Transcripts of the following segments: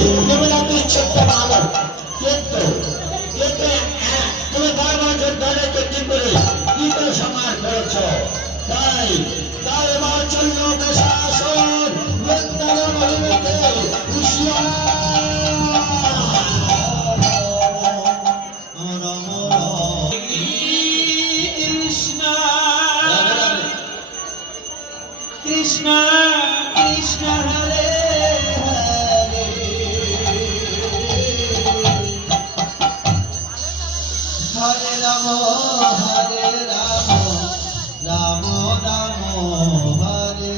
তুমি নাকি ছোট্ট বালক, কিন্তু তুমি বারবার যোদ্ধাদেরকে কি করে সংহার করেছ। তাই তাই এবার চলল প্রশাসন বৃন্দাবন অভিমুখে হুঁশিয়ার। কৃষ্ণ কৃষ্ণ হরে হরে হরে রাম রাম রাম হরে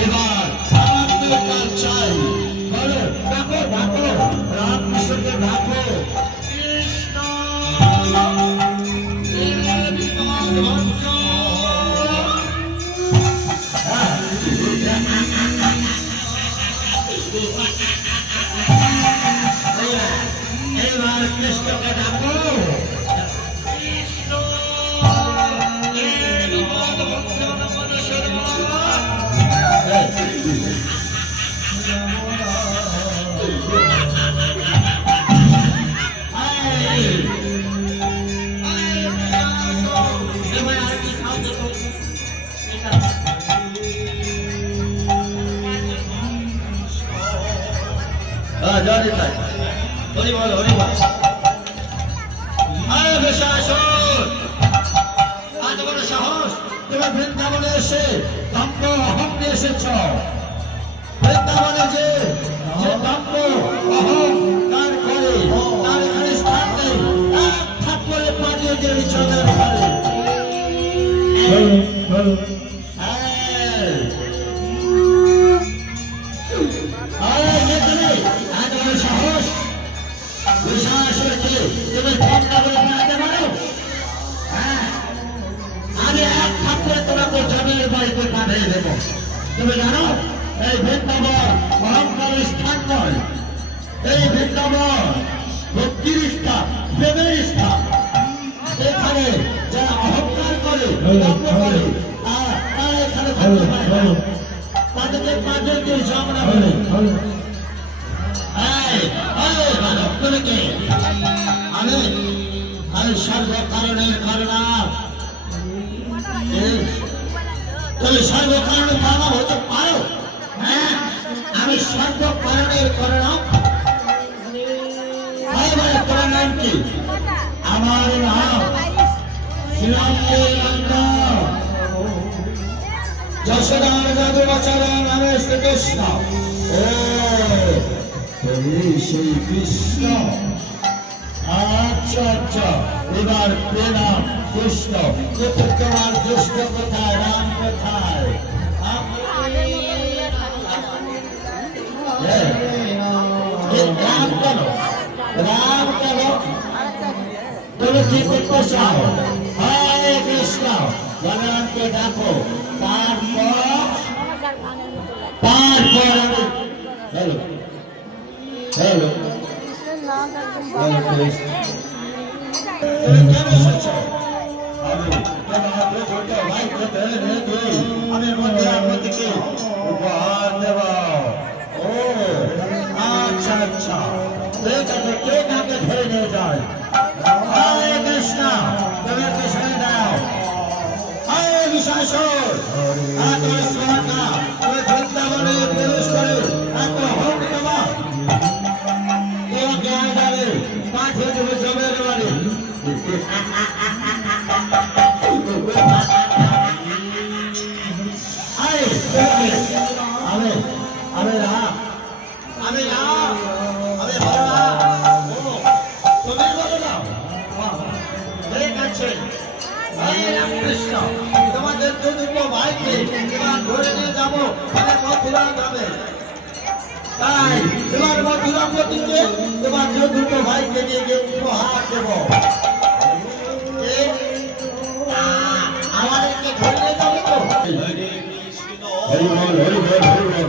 এবার আমার দরকার চাই বলো এইবার কৃষ্ণকে ডাকো। জয় তাই হরি বল হরি বল। আয় বেশাসুর, এত বড় সাহস, তুমি বৃন্দাবনে এসে দম্ভ অহং নিয়ে এসেছ। বৃন্দাবনে যে দম্ভ অহং তার করে তার এখানে স্থান নেই। এক থাপ্পড়ে পাঠিয়ে দিয়ে চলে পারে। আমি এক থাপ্পড়ে তোমাকে জমির বাড়িতে পাঠিয়ে দেব। তুমি জানো এই বৃন্দাবন অহংকারের স্থান নয়, এই বৃন্দাবন ভক্তির স্থান, প্রেমের স্থান। এখানে যারা অহংকার করে দম্ভ করে তারা এখানে থাকতে পারে না। তাদেরকে পাঠিয়ে দিয়ে যমুনা বলে তুমি কে? আমি সর্বকারণের কারণা। তুমি সর্বকারণের কারণ হতে পারো? হ্যাঁ, আমি সর্বকারণের কারণা। তোমার নাম কি? আমার নাম যশোদার যাদু বাচারা নামে শ্রীকৃষ্ণ। ও সেই কৃষ্ণ। আচ্ছা আচ্ছা, এবার প্রণাম কৃষ্ণ। তোমার দুষ্ট কোথায়, রাম কোথায়? রাম কেন, রাম কেন? তুমি কি করতে চাও? হরে কৃষ্ণ, বলরামকে ডাকো। তারপর আমি হ্যালো হ্যালো তুমি কেন এসেছো? আমি মন্দিরাপতিকে উপহার দেব। ও আচ্ছা আচ্ছা, ঠিক আছে, কে কাকে ধরে নিয়ে যায়? হরে কৃষ্ণ, তুমি পিছনে দাও। হরে বিশাসুর, এত শ্রদ্ধা, তুমি বৃন্দাবনে প্রবেশ করে এত হোক তোমার। তোমাকে আগে পাঠিয়ে দেবে জমের বাড়ি। তোমাদের দুটো ভাইকে ধরে নিয়ে যাবো মথুরা গ্রামে। তাই তোমার মথুরাপতিকে তোমার দুটো ভাইকে নিয়ে গিয়ে উপহার দেবো। আমাদেরকে ধরে নিয়ে যাবে তো? হরি বল হরি বল হরি বল।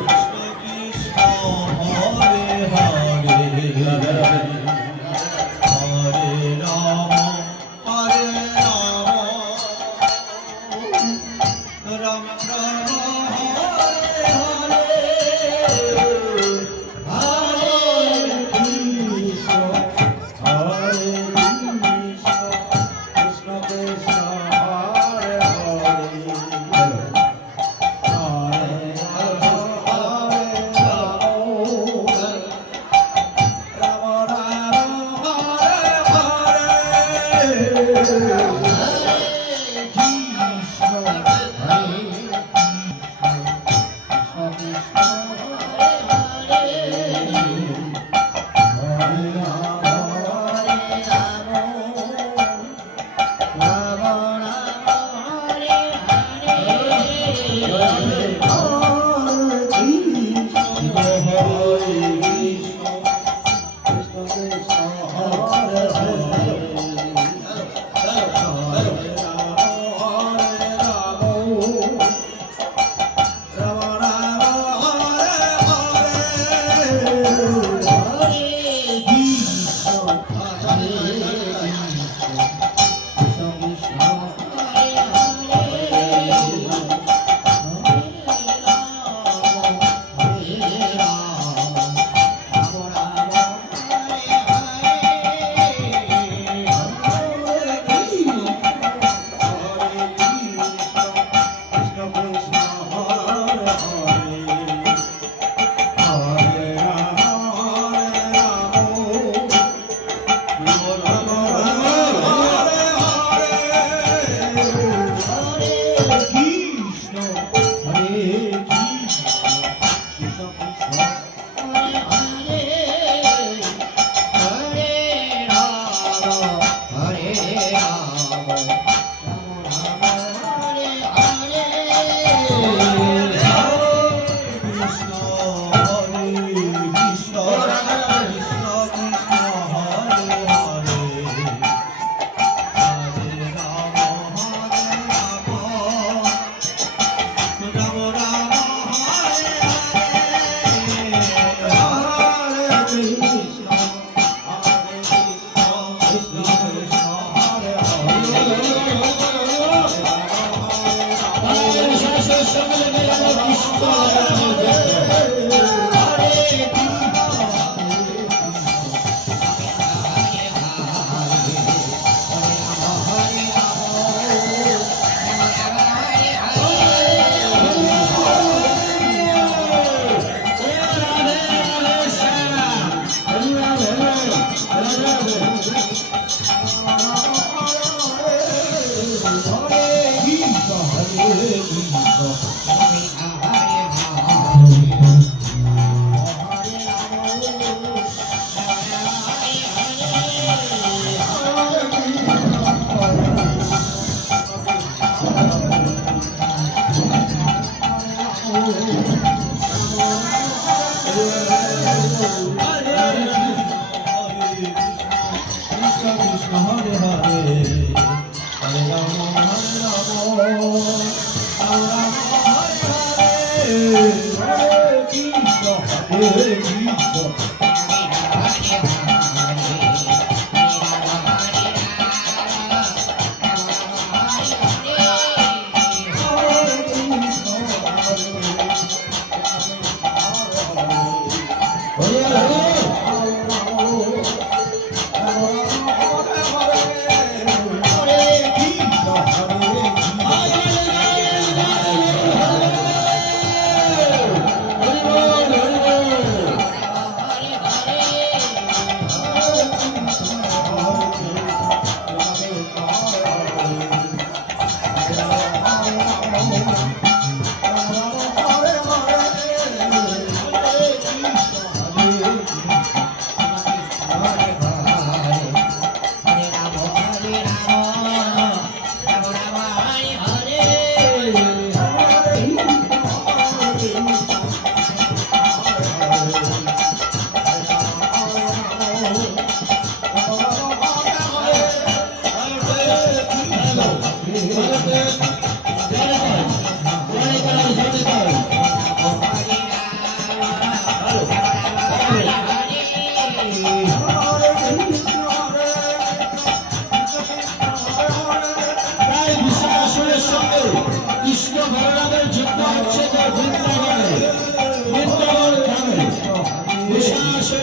আসো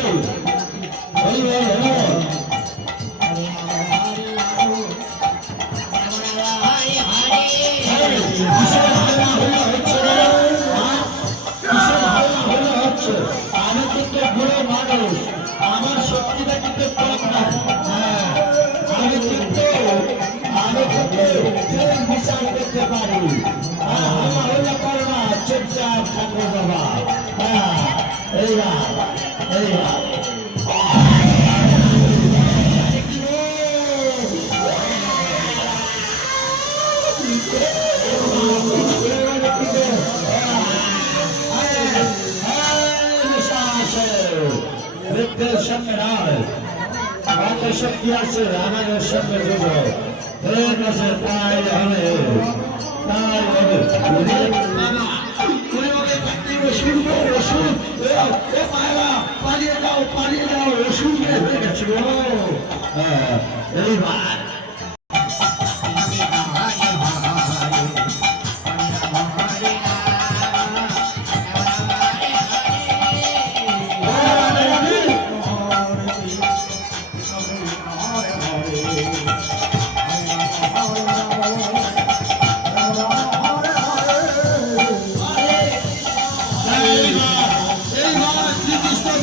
হরি বল হরি বল আমি কিন্তু বুড়ো মানুষ আমার শক্তিটা কিন্তু কম না হ্যাঁ আমি কিন্তু বিচার করতে পারি হলো করোনা চুপচাপ থাকবো বাবা হ্যাঁ এইবার এইবার মৃত্যুর সঙ্গে নয় আমাদের শক্তি আছে আমাদের সঙ্গে যুগ ঠিক আছে তাই হবে তাই হবে পালিয়ে যাও ওষুধ হয়ে গেছে এইবার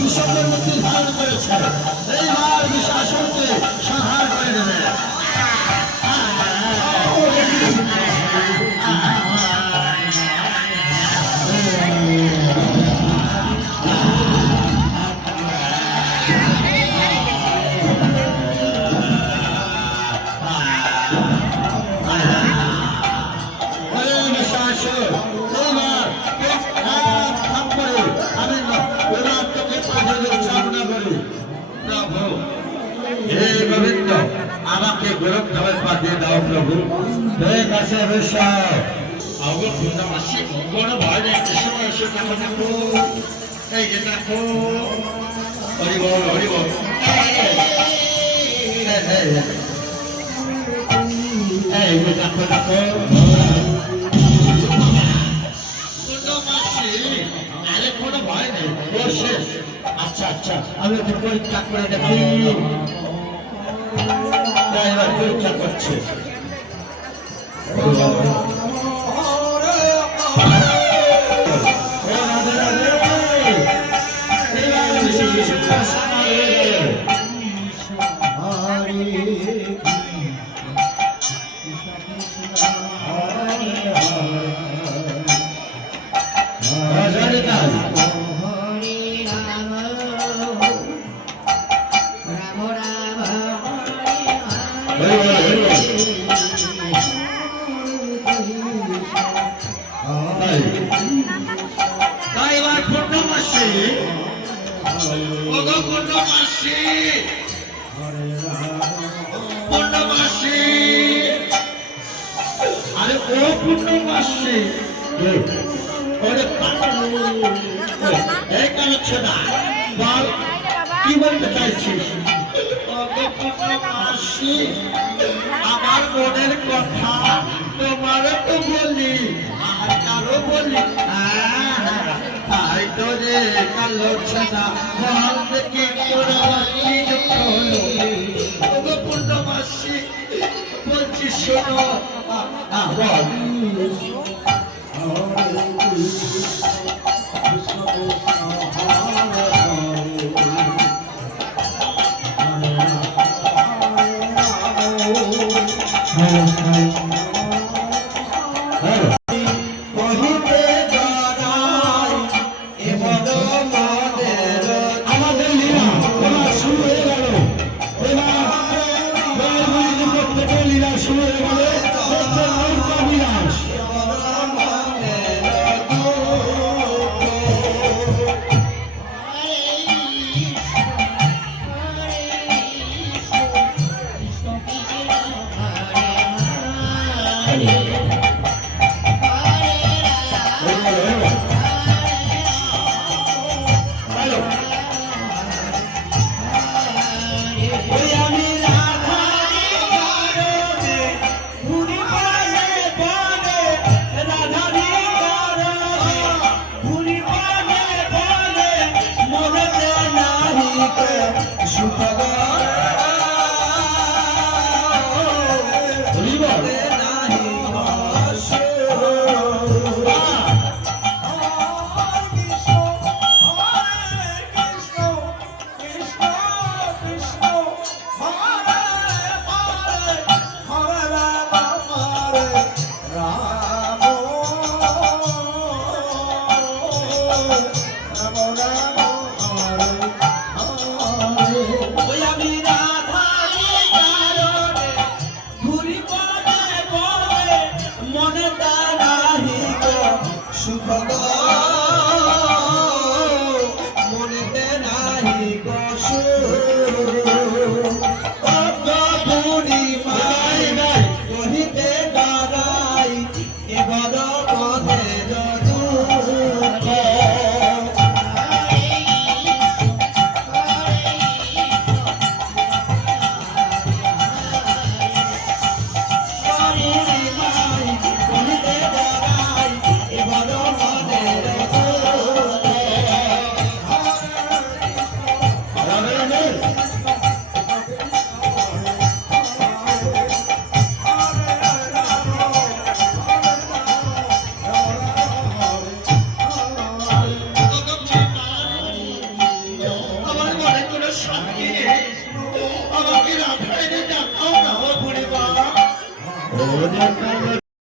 বিষয়ের মধ্যে ধারণ করেছে এইবার শাসনকে সংহার করে দেবে আমাকে গরম খাবার পাঠিয়ে দাও প্রভু ঠিক আছে অবশ্য পূর্ণমাসী মঙ্গল ভয় দেখতে সময় এসে দেখো দেখো এই যে দেখো হরিব হরিব এই যে দেখো দেখো পূর্ণমাসী আরে কোনো ভয় নেই ও শেষ আচ্ছা আচ্ছা আমি একটু পরীক্ষা করে দেখি এবার পরীক্ষা করছে এবার পূর্ণমাসী পূর্ণমাসী পূর্ণমাসী আরে ও পূর্ণমাসী এই কাল হচ্ছে না বল কি বলতে চাইছিস পূর্ণমাসী আমার মনের কথা তোমার তো বলি আর কারো বলি তাই তো রে কাল হচ্ছে না বল দেখি পূর্ণমাসী বলছি শোনো বল